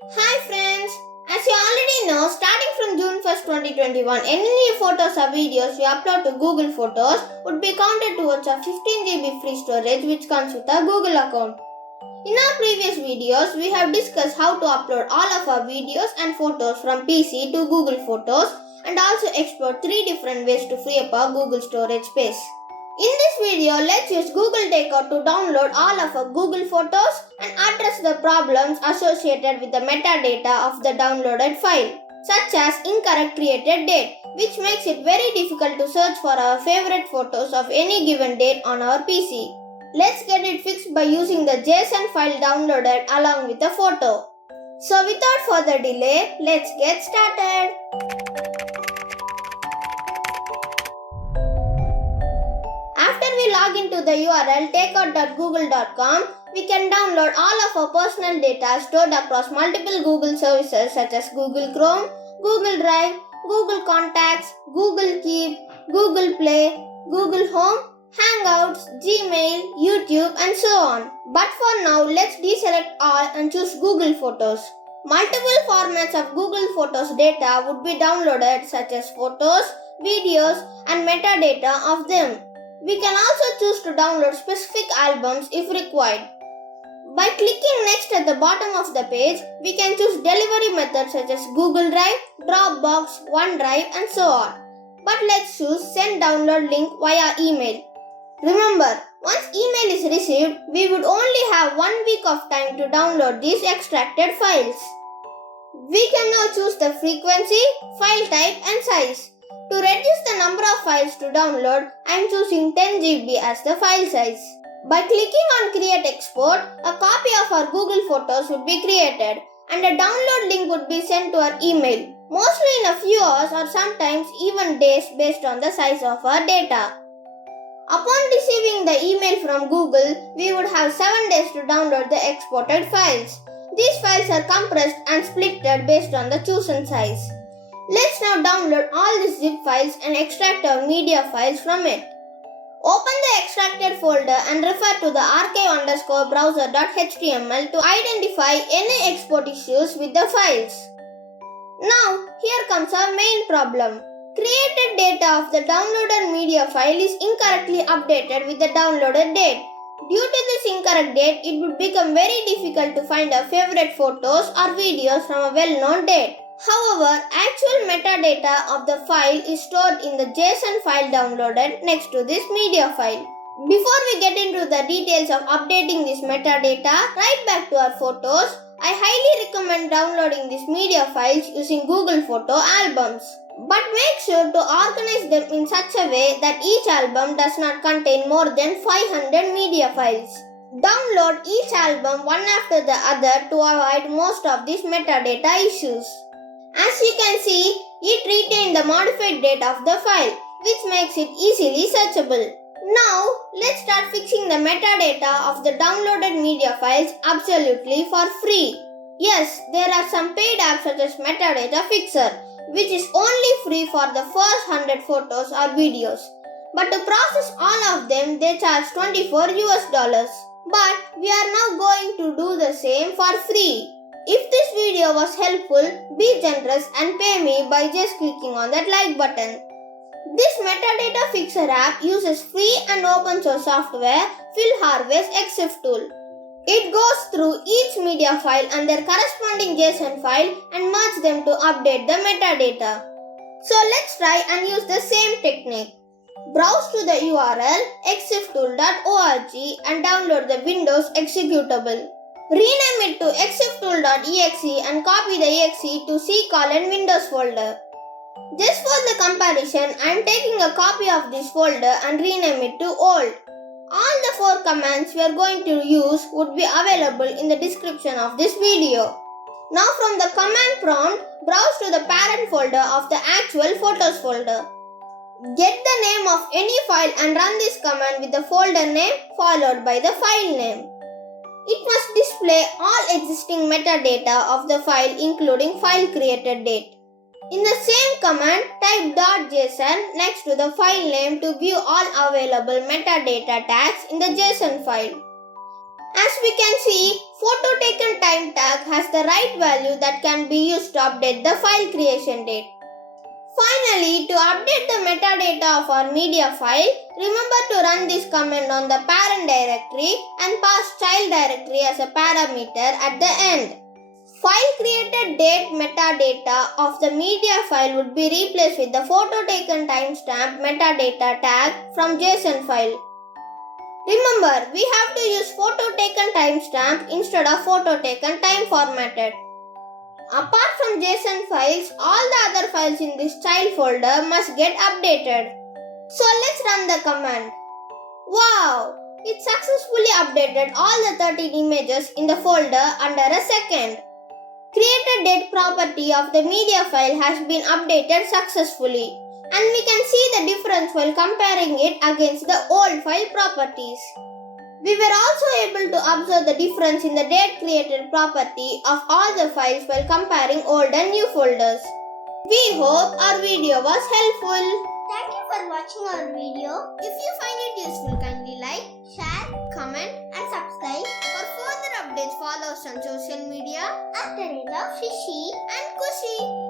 Hi friends! As you already know, starting from June 1st, 2021, any new photos or videos you upload to Google Photos would be counted towards a 15 GB free storage which comes with a Google account. In our previous videos, we have discussed how to upload all of our videos and photos from PC to Google Photos and also explored 3 different ways to free up our Google storage space. In this video, let's use Google Takeout to download all of our Google Photos and address the problems associated with the metadata of the downloaded file, such as incorrect created date, which makes it very difficult to search for our favorite photos of any given date on our PC. Let's get it fixed by using the JSON file downloaded along with the photo. So without further delay, let's get started. After we log into the URL takeout.google.com, we can download all of our personal data stored across multiple Google services such as Google Chrome, Google Drive, Google Contacts, Google Keep, Google Play, Google Home, Hangouts, Gmail, YouTube and so on. But for now, let's deselect all and choose Google Photos. Multiple formats of Google Photos data would be downloaded such as photos, videos and metadata of them. We can also choose to download specific albums if required. By clicking next at the bottom of the page, we can choose delivery methods such as Google Drive, Dropbox, OneDrive and so on. But let's choose send download link via email. Remember, once email is received, we would only have 1 week of time to download these extracted files. We can now choose the frequency, file type and size. To reduce the number of files to download, I am choosing 10 GB as the file size. By clicking on Create Export, a copy of our Google Photos would be created and a download link would be sent to our email, mostly in a few hours or sometimes even days based on the size of our data. Upon receiving the email from Google, we would have 7 days to download the exported files. These files are compressed and splitted based on the chosen size. Let's now download all the zip files and extract our media files from it. Open the extracted folder and refer to the archive_browser.html to identify any export issues with the files. Now, here comes our main problem. Created data of the downloaded media file is incorrectly updated with the downloaded date. Due to this incorrect date, it would become very difficult to find our favorite photos or videos from a well-known date. However, actual metadata of the file is stored in the JSON file downloaded next to this media file. Before we get into the details of updating this metadata right back to our photos, I highly recommend downloading these media files using Google Photo albums. But make sure to organize them in such a way that each album does not contain more than 500 media files. Download each album one after the other to avoid most of these metadata issues. As you can see, it retained the modified date of the file, which makes it easily searchable. Now, let's start fixing the metadata of the downloaded media files absolutely for free. Yes, there are some paid apps such as Metadata Fixer, which is only free for the first 100 photos or videos. But to process all of them, they charge $24. But we are now going to do the same for free. If this video was helpful, be generous and pay me by just clicking on that like button. This Metadata Fixer app uses free and open source software PhilHarvest EXIF tool. It goes through each media file and their corresponding JSON file and merge them to update the metadata. So let's try and use the same technique. Browse to the URL exiftool.org and download the Windows executable. Rename it to exiftool.exe and copy the exe to C:\Windows folder. Just for the comparison, I am taking a copy of this folder and rename it to old. All the 4 commands we are going to use would be available in the description of this video. Now from the command prompt, browse to the parent folder of the actual photos folder. Get the name of any file and run this command with the folder name followed by the file name. It must display all existing metadata of the file including file created date. In the same command, type .json next to the file name to view all available metadata tags in the JSON file. As we can see, photo taken time tag has the right value that can be used to update the file creation date. Finally, to update the metadata of our media file, remember to run this command on the parent directory and pass child directory as a parameter at the end. File created date metadata of the media file would be replaced with the photo taken timestamp metadata tag from JSON file. Remember, we have to use photo taken timestamp instead of photo taken time formatted. Apart from JSON files, all the other files in this child folder must get updated. So let's run the command. Wow! It successfully updated all the 13 images in the folder under a second. Created date property of the media file has been updated successfully, and we can see the difference while comparing it against the old file properties. We were also able to observe the difference in the date created property of all the files while comparing old and new folders. We hope our video was helpful. Thank you for watching our video. If you find it useful, kindly like, share, comment and subscribe. For further updates, follow us on social media At the rate of Fishy. and Kushi.